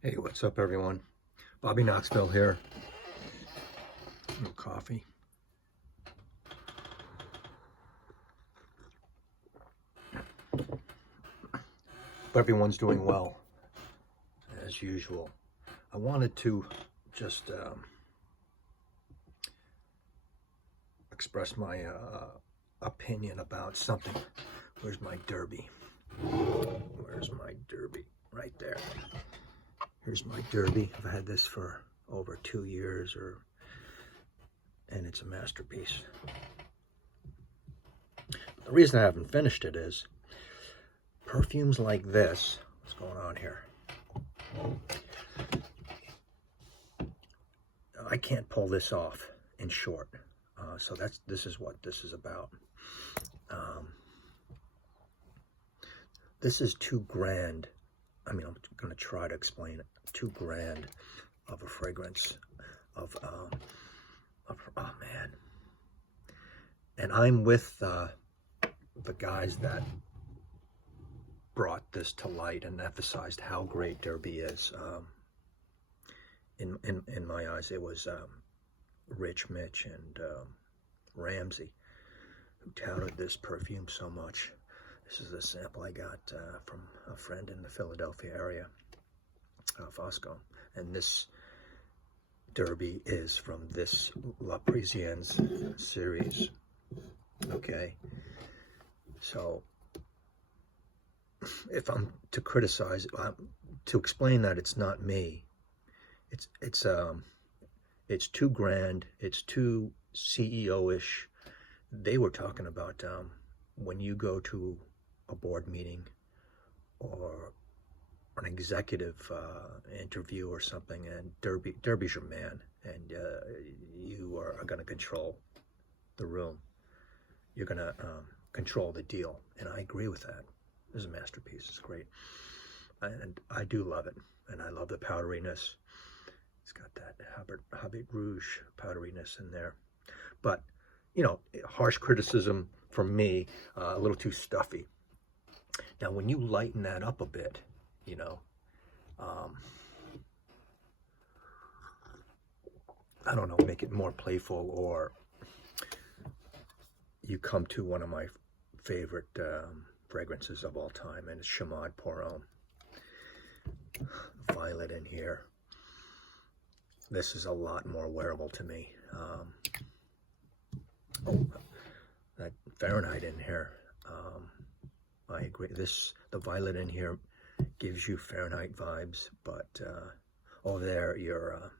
Hey, what's up, everyone? Bobby Knoxville here. No coffee. But everyone's doing well, as usual. I wanted to just express my opinion about something. Where's my derby? Where's my derby? Right there. Here's my derby. I've had this for over 2 years, and it's a masterpiece. The reason I haven't finished it is perfumes like this. What's going on here? I can't pull this off, in short. So this is what this is about. This is too grand. I mean, I'm going to try to explain it. Too grand of a fragrance of oh man. And I'm with the guys that brought this to light and emphasized how great Derby is. In my eyes, it was Rich Mitch and Ramsey who touted this perfume so much. This is a sample I got from a friend in the Philadelphia area, Fosco, and this Derby is from this La Parisienne's series. Okay, so if I'm to criticize, to explain that it's not me, it's too grand, it's too CEO-ish. They were talking about when you go to a board meeting or an executive interview or something, and Derby's your man, and you are going to control the room. You're going to control the deal, and I agree with that. This is a masterpiece. It's great, and I do love it, and I love the powderiness. It's got that Habit Rouge powderiness in there, but you know, harsh criticism from me, a little too stuffy. Now, when you lighten that up a bit, you know, I don't know, make it more playful, or you come to one of my favorite fragrances of all time, and it's Chamade Pour Homme. Violet in here. This is a lot more wearable to me. Oh, that Fahrenheit in here. I agree. The violet in here gives you Fahrenheit vibes, but over there you're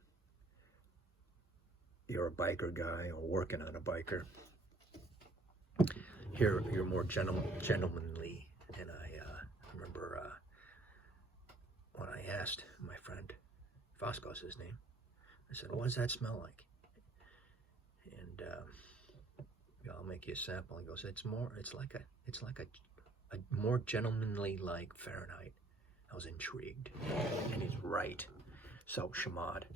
a biker guy or working on a biker. Here you're more gentlemanly, and I remember when I asked my friend, Fosco's his name, I said, "What does that smell like?" And I'll make you a sample. He goes, it's like a more gentlemanly like Fahrenheit. I was intrigued, and he's right. So Chamade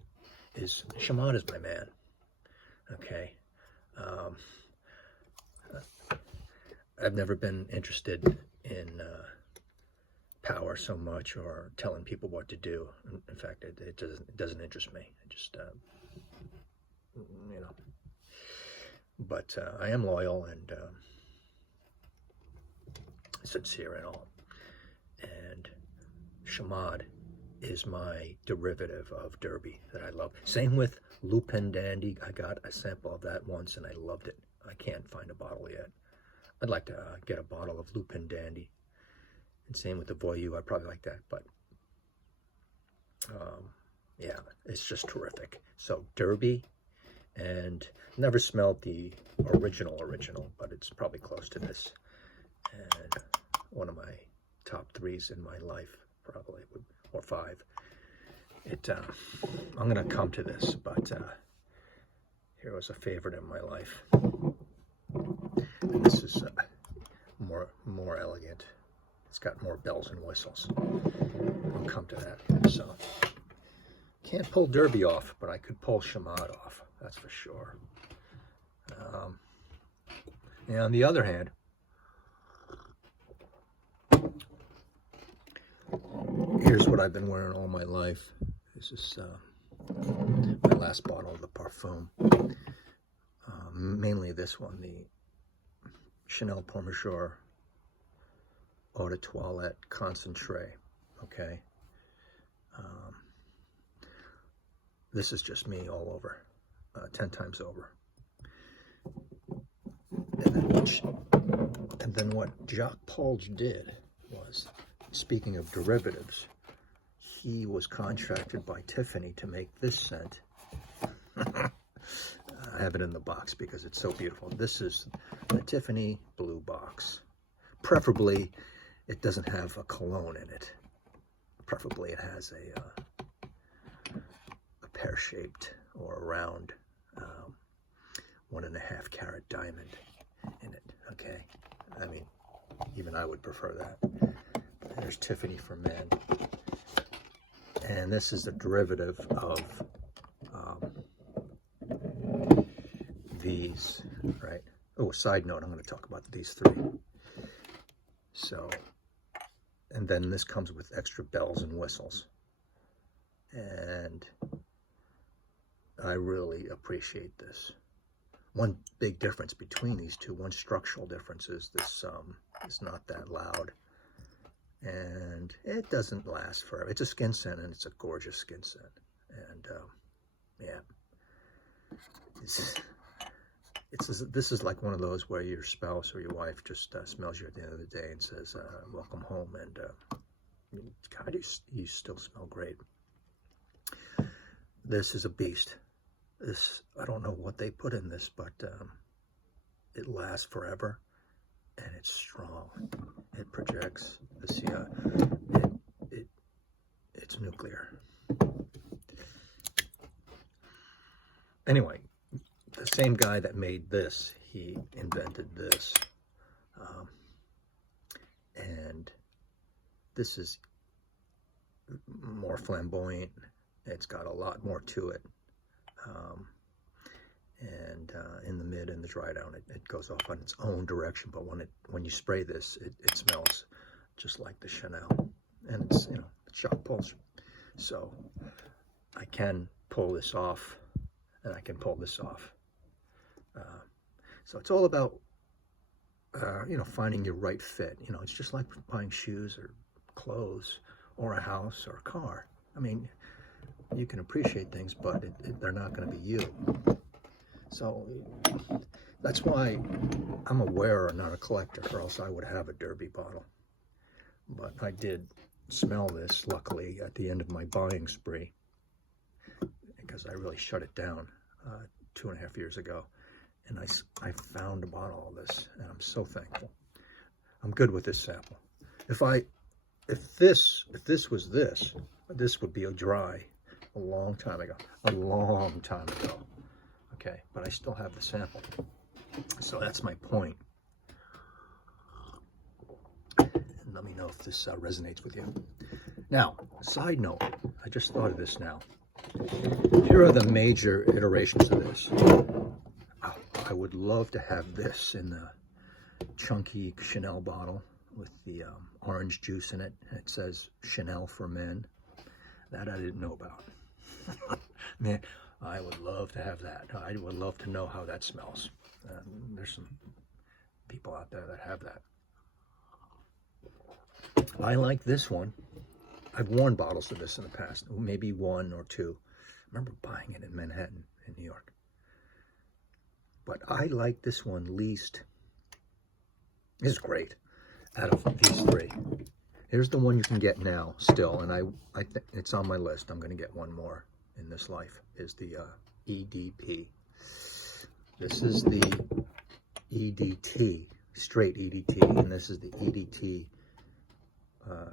is my man. Okay, I've never been interested in power so much, or telling people what to do. In fact, it doesn't interest me. It just you know. But I am loyal and sincere and all. And Chamade is my derivative of Derby that I love. Same with Lupin Dandy. I got a sample of that once and I loved it. I can't find a bottle yet. I'd like to get a bottle of Lupin Dandy. And same with the Voyou. I probably like that. But yeah, it's just terrific. So Derby. And never smelled the original, but it's probably close to this. And one of my top 3s in my life, probably, or 5. I'm gonna come to this, but here was a favorite in my life. And this is more elegant. It's got more bells and whistles. I'll come to that. So can't pull Derby off, but I could pull Chamade off. That's for sure. And on the other hand, Here's what I've been wearing all my life. This is my last bottle of the Perfume. Mainly this one, the Chanel Pour Monsieur Eau de Toilette Concentree. Okay. This is just me all over, 10 times over. And then what Jacques Polge did was, speaking of derivatives, he was contracted by Tiffany to make this scent. I have it in the box because it's so beautiful. This is the Tiffany blue box. Preferably, it doesn't have a cologne in it. Preferably, it has a pear-shaped or a round 1.5 carat diamond in it. Okay, I mean, even I would prefer that. There's Tiffany for men, and this is the derivative of these, right? Oh, side note, I'm going to talk about these three. So, and then this comes with extra bells and whistles, and I really appreciate this. One big difference between these two, one structural difference, is this is not that loud, and it doesn't last forever. It's a skin scent, and it's a gorgeous skin scent, and yeah, this is like one of those where your spouse or your wife just smells you at the end of the day and says, welcome home, and God, you still smell great. This is a beast. This, I don't know what they put in this, but it lasts forever, and it's strong. It projects. This, it's nuclear. Anyway, the same guy that made this, he invented this, and this is more flamboyant. It's got a lot more to it. And in the mid and the dry down, it goes off on its own direction. But when you spray this, it smells just like the Chanel, and it's, you know, it's Jacques Polge. So I can pull this off, and I can pull this off. So it's all about you know, finding your right fit. You know, it's just like buying shoes or clothes or a house or a car. I mean, you can appreciate things, but they're not going to be you. So that's why I'm a wearer, not a collector, or else I would have a Derby bottle. But I did smell this, luckily, at the end of my buying spree, because I really shut it down 2.5 years ago. And I found a bottle of this, and I'm so thankful. I'm good with this sample. If this was this would be a dry a long time ago. Okay, but I still have the sample. So that's my point. And let me know if this resonates with you. Now, side note, I just thought of this now. Here are the major iterations of this. I would love to have this in the chunky Chanel bottle with the orange juice in it. It says Chanel for men. That I didn't know about. Man, I would love to have that. I would love to know how that smells. There's some people out there that have that. I like this one. I've worn bottles of this in the past, maybe 1 or 2. I remember buying it in Manhattan, in New York. But I like this one least. It's great out of these three. Here's the one you can get now still, and I think it's on my list. I'm going to get one more in this life, is the EDP. This is the EDT, straight EDT, and this is the EDT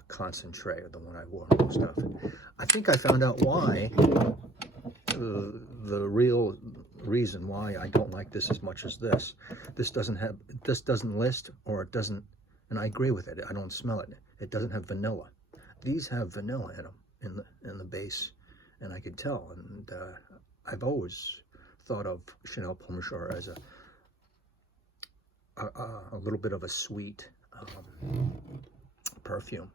Concentree, the one I wore most of. I think I found out why, the real reason why I don't like this as much as this. This doesn't list, or it doesn't, and I agree with it. I don't smell it. It doesn't have vanilla. These have vanilla in them, in the base, and I can tell. And I've always thought of Chanel Pour Monsieur as a little bit of a sweet perfume.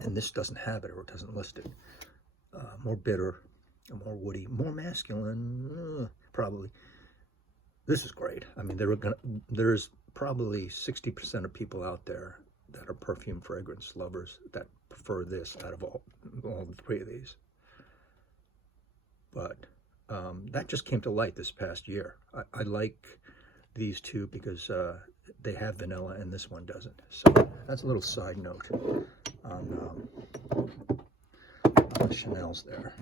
And this doesn't have it, or it doesn't list it. More bitter, more woody, more masculine, probably. This is great. I mean, there's probably 60% of people out there that are perfume fragrance lovers that prefer this out of all the three of these. But that just came to light this past year. I like these two because they have vanilla and this one doesn't. So that's a little side note on the Chanel's there.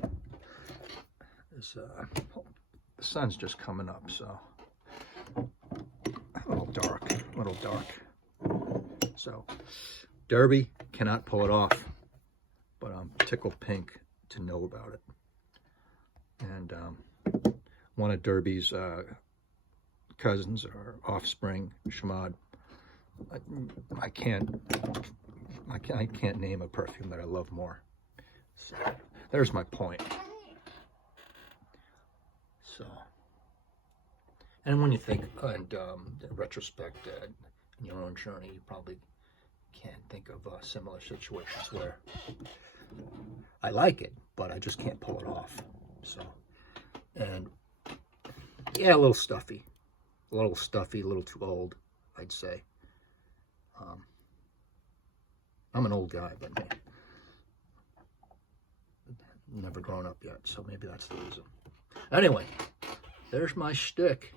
The sun's just coming up, so a little dark. So Derby, cannot pull it off, but I'm tickled pink to know about it. And one of Derby's cousins or offspring, Chamade. I can't name a perfume that I love more. So there's my point. So, and when you think, and in retrospect, in your own journey, you probably can't think of similar situations where I like it, but I just can't pull it off. So, and yeah, a little stuffy, a little too old, I'd say. I'm an old guy, but never grown up yet, so maybe that's the reason. Anyway, there's my shtick,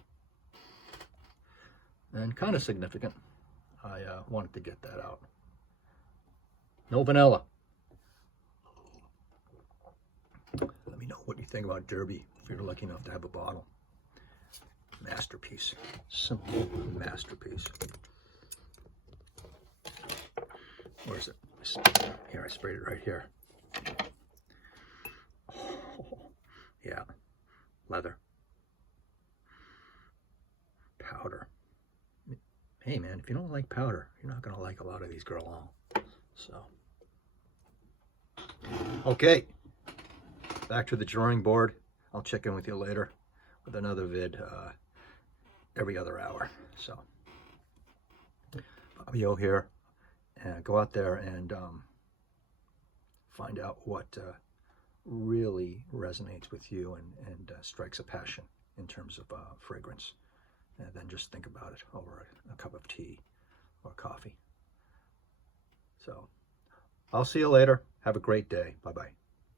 and kind of significant. I wanted to get that out. No vanilla. Let me know what you think about Derby if you're lucky enough to have a bottle. Masterpiece. Simple masterpiece. Where is it? Here, I sprayed it right here. Oh, yeah. Leather. Powder. Hey, man, if you don't like powder, you're not going to like a lot of these Guerlain. So, okay. Back to the drawing board. I'll check in with you later with another vid every other hour. So, Bobby O here. Go out there and find out what really resonates with you and strikes a passion in terms of fragrance. And then just think about it over a cup of tea or coffee. So, I'll see you later. Have a great day. Bye-bye.